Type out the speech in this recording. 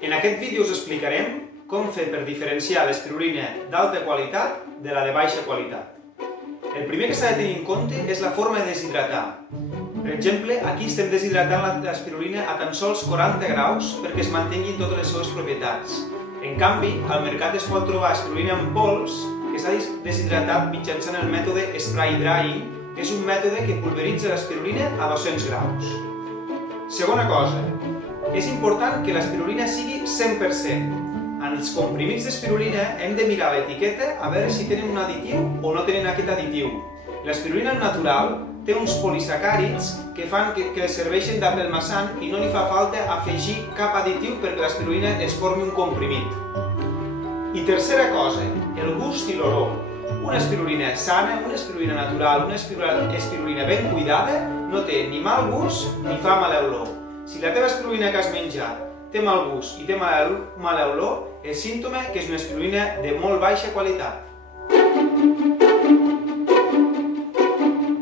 En aquest vídeo us explicarem com fer per diferenciar l'espirulina d'alta qualitat de la de baixa qualitat. El primer que s'ha de tenir en compte és la forma de deshidratar. Per exemple, aquí estem deshidratant l'espirulina a tan sols 40 graus perquè es mantinguin totes les seves propietats. En canvi, al mercat es pot trobar espirulina en pols que s'ha deshidratat mitjançant el mètode spray drying, que és un mètode que pulveritza l'espirulina a 200 graus. Segona cosa, és important que l'espirulina sigui 100%. En els comprimits d'espirulina hem de mirar l'etiqueta a veure si tenen un additiu o no tenen aquest additiu. L'espirulina natural té uns polisacàrids que fan que serveixen d'apelmaçant i no li fa falta afegir cap additiu perquè l'espirulina es formi un comprimit. I tercera cosa, el gust i l'olor. Una espirulina sana, una espirulina natural, una espirulina ben cuidada no té ni mal gust ni fa mala olor. Si la teva espirulina que has menjat té mal gust i té mala olor, és símptoma que és una espirulina de molt baixa qualitat.